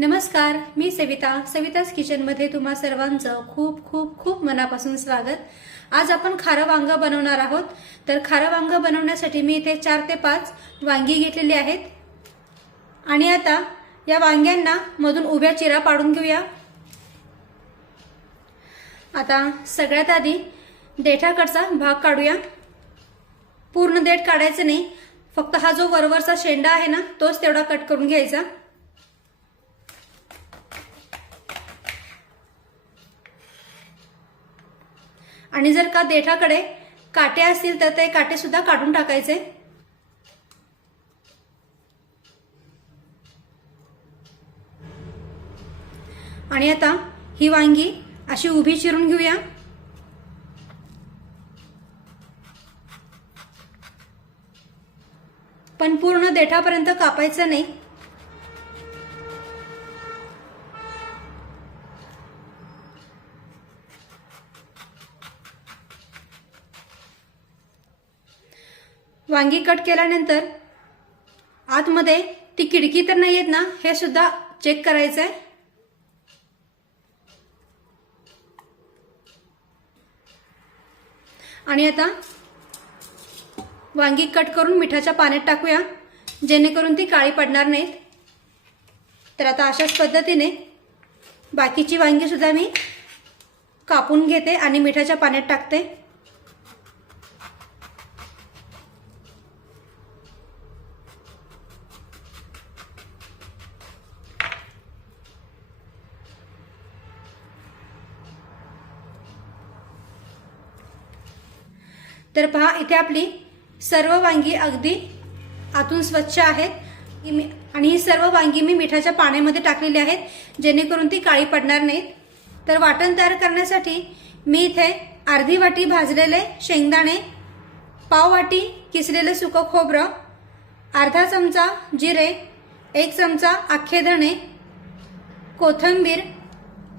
नमस्कार मी सविता. सविताच किचनमध्ये तुम्हा सर्वांचं खूप खूप खूप मनापासून स्वागत. आज आपण खारं वांग बनवणार आहोत. तर खारं वांग बनवण्यासाठी मी इथे चार ते पाच वांगी घेतलेली आहेत. आणि आता या वांग्यांना मधून उभ्या चिरा पाडून घेऊया. आता सगळ्यात आधी देठाकडचा भाग काढूया. पूर्ण देठ काढायचं नाही. फक्त हा जो वरवरचा शेंडा आहे ना तोच तेवढा कट करून घ्यायचा. आणि जर का देठाकडे काटे असतील तर ते काटे सुद्धा काढून टाकायचे. आणि आता ही वांगी अशी उभी चिरून घेऊया. पण पूर्ण देठापर्यंत कापायचं नाही. वांगी कट केल्यानंतर आतमध्ये ती खिडकी तर नाही येत ना हे सुद्धा चेक करायचं आहे आणि आता वांगी कट करून मिठाच्या पाण्यात टाकूया जेणेकरून ती काळी पडणार नाहीत. तर आता अशाच पद्धतीने बाकीची वांगी सुद्धा मी कापून घेते आणि मिठाच्या पाण्यात टाकते. तर पहा इथे आपली सर्व वांगी अगदी आतून स्वच्छ आहेत. मी- आणि ही सर्व वांगी मी मिठाच्या पाण्यामध्ये टाकलेली आहेत जेणेकरून ती काळी पडणार नाहीत. तर वाटण तयार करण्यासाठी मी इथे अर्धी वाटी भाजलेले शेंगदाणे पाव वाटी किसलेलं सुकं खोबरं अर्धा चमचा जिरे एक चमचा अख्खे धणे कोथिंबीर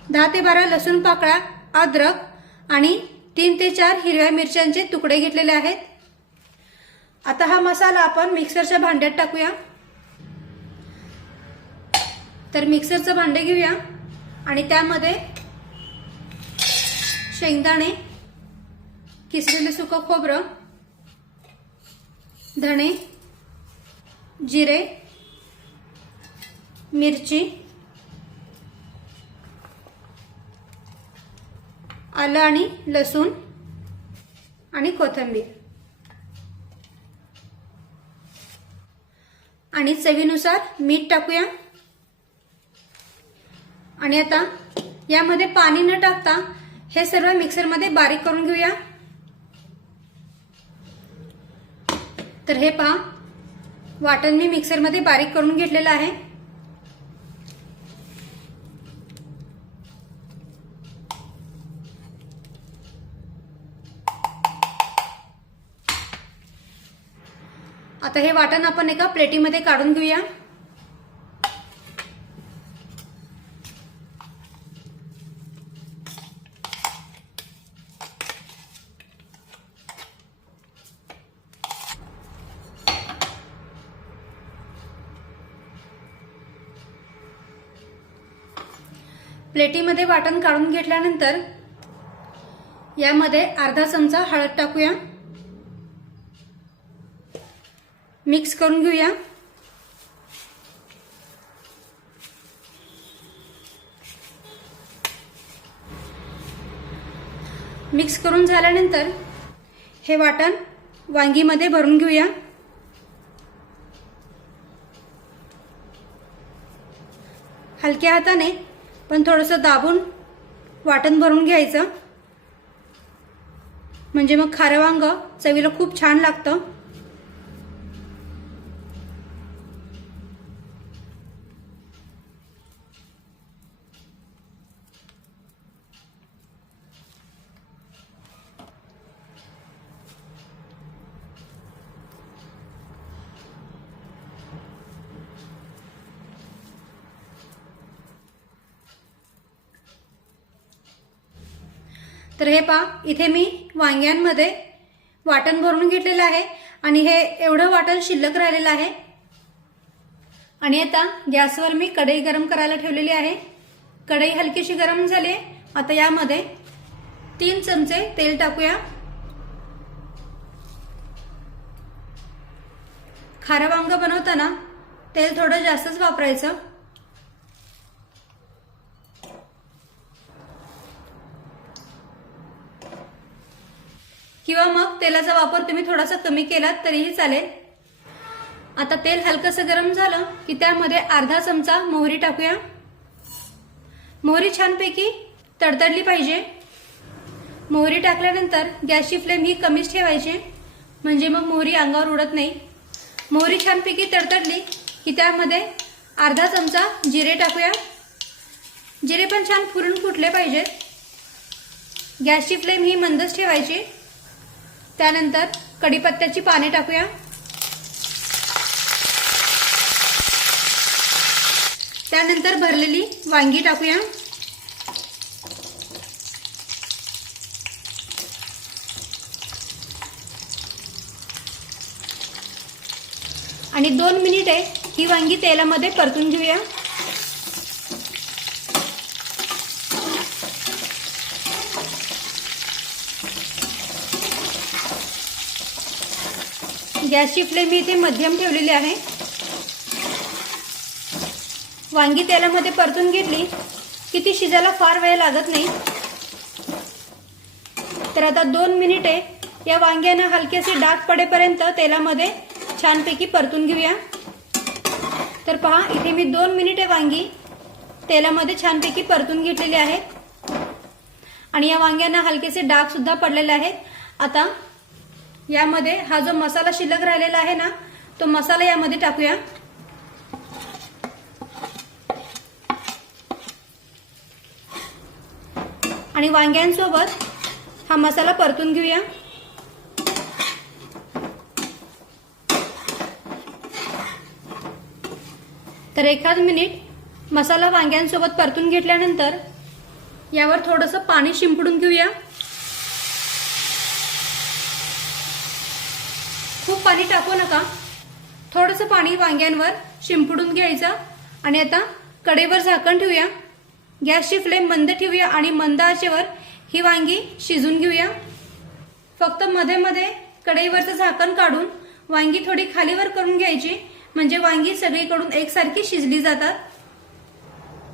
दहा ते बारा लसूण पाकळ्या अद्रक आणि तीन ते चार हिरव्या मिरच्यांचे तुकडे घेतलेले आहेत. आता हा मसाला आपण मिक्सरच्या भांड्यात टाकूया. तर मिक्सरचं भांडे घेऊया आणि त्यामध्ये शेंगदाणे किसलेलं सुकं खोबरं धणे जिरे मिरची आलं आणि लसूण आणि कोथिंबीर. आणि चवीनुसार मीठ टाकूया. आणि आता यामध्ये पाणी न टाकता हे सर्व मिक्सरमध्ये बारीक करून घेऊया. तर हे पहा वाटण मी मिक्सरमध्ये बारीक करून घेतलेलं आहे. आता हे वाटण आपण एका प्लेटीमध्ये काढून घेऊया. प्लेटीमध्ये वाटण काढून घेतल्यानंतर यामध्ये अर्धा चमचा हळद टाकूया. मिक्स करून घेऊया. मिक्स करून झाल्यानंतर हे वाटण वांगीमध्ये भरून घेऊया. हलक्या हाताने पण थोडंसं दाबून वाटण भरून घ्यायचं. म्हणजे मग खारं वांग चवीला खूप छान लागतं. तर हे पा इथे मी वांग्यांमध्ये वाटण भरून घेतलेलं आहे आणि हे एवढं वाटण शिल्लक राहिलेलं आहे. आणि आता गॅसवर मी कढई गरम करायला ठेवलेली आहे. कढई हलकीशी गरम झाली. आता यामध्ये तीन चमचे तेल टाकूया. खारं वांग बनवताना तेल थोडं जास्तच वापरायचं. किंवा मग तेलाचा वापर तुम्ही थोडासा कमी केलात तरीही चालेल. आता तेल हलकंसं गरम झालं की त्यामध्ये अर्धा चमचा मोहरी टाकूया. मोहरी छानपैकी तडतडली पाहिजे. मोहरी टाकल्यानंतर गॅसची फ्लेम ही कमीच ठेवायची. म्हणजे मग मोहरी अंगावर उडत नाही. मोहरी छानपैकी तडतडली की त्यामध्ये अर्धा चमचा जिरे टाकूया. जिरे पण छान फुरून फुटले पाहिजेत. गॅसची फ्लेम ही मंदच ठेवायची. त्यानंतर कढीपत्त्याची पाने टाकूया. त्यानंतर भरलेली वांगी टाकूया. आणि दोन मिनिटे ही वांगी तेलामध्ये परतून घेऊया. गॅसची फ्लेम मी इथे मध्यम ठेवलेली आहे. वांगी तेलामध्ये परतून घेतली की ती शिजायला फार वेळ लागत नाही. तर आता दोन मिनिटे या वांग्यांना हलकेसे डाग पडेपर्यंत तेलामध्ये छानपैकी परतून घेऊया. तर पहा इथे मी दोन मिनिटे वांगी तेलामध्ये छानपैकी परतून घेतलेली आहेत आणि या वांग्यांना हलकेसे डाग सुद्धा पडलेले आहेत. आता यामध्ये हा जो मसाला शिल्लक राहिलेला आहे ना तो मसाला यामध्ये टाकूया. आणि वांग्यांसोबत हा मसाला परतून घेऊया. तर एखाद मिनिट मसाला वांग्यांसोबत परतून घेतल्यानंतर यावर थोडंसं पाणी शिंपडून घेऊया. खूप पाणी टाकू नका. थोडंसं पाणी वांग्यांवर शिंपडून घ्यायचं. आणि आता कडेवर झाकण ठेवूया. गॅसची फ्लेम मंद ठेवूया आणि मंद आचेवर ही वांगी शिजून घेऊया. फक्त मध्ये मध्ये कढईवरचं झाकण काढून वांगी थोडी खालीवर करून घ्यायची. म्हणजे वांगी सगळीकडून एकसारखी शिजली जातात.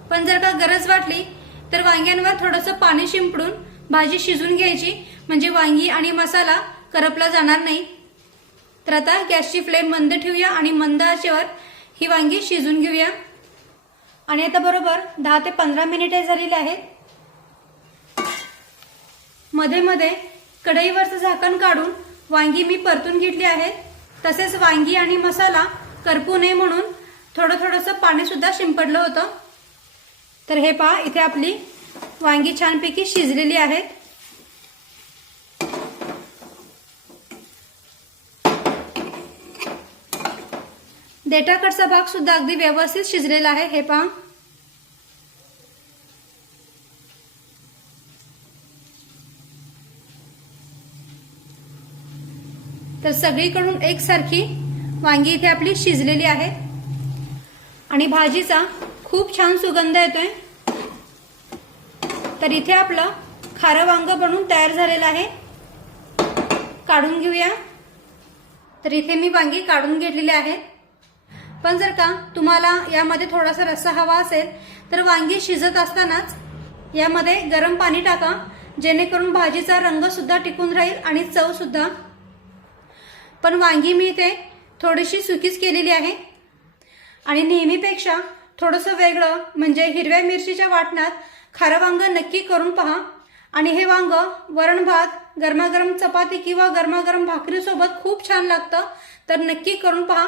पण जर का गरज वाटली तर वांग्यांवर थोडंसं पाणी शिंपडून भाजी शिजून घ्यायची. म्हणजे वांगी आणि मसाला करपला जाणार नाही. तर आता गॅसची फ्लेम मंद ठेवूया आणि मंद आचेवर ही वांगी शिजून घेऊया. आणि आता बरोबर दहा ते पंधरा मिनिटे झालेली आहेत. मध्ये मध्ये कढईवरचं झाकण काढून वांगी मी परतून घेतली आहेत तसेच वांगी आणि मसाला करपू नये म्हणून थोडं थोडंसं पाणी सुद्धा शिंपडलं होतं. तर हे पहा इथे आपली वांगी छानपैकी शिजलेली आहेत देठाकडचा भाग सुद्धा अगदी व्यवस्थित शिजलेला आहे. हे पहा. तर सगळीकडून एकसारखी वांगी इथे आपली शिजलेली आहे. आणि भाजीचा खूप छान सुगंध येतोय. तर इथे आपलं खारं वांग बनून तयार झालेलं आहे. काढून घेऊया. तर इथे मी वांगी काढून घेतलेली आहेत पण जर का तुम्हाला यामध्ये थोडासा रस्सा हवा असेल तर वांगी शिजत असतानाच यामध्ये गरम पाणी टाका. जेणेकरून भाजीचा रंग सुद्धा टिकून राहील आणि चव सुद्धा. पण वांगी मी इथे थोडीशी सुकीच केलेली आहे. आणि नेहमीपेक्षा थोडंसं वेगळं म्हणजे हिरव्या मिरचीच्या वाटणात खारं वांग नक्की करून पहा. आणि हे वांग वरण भात गरमागरम चपाती किंवा गरमागरम भाकरीसोबत खूप छान लागतं तर नक्की करून पहा.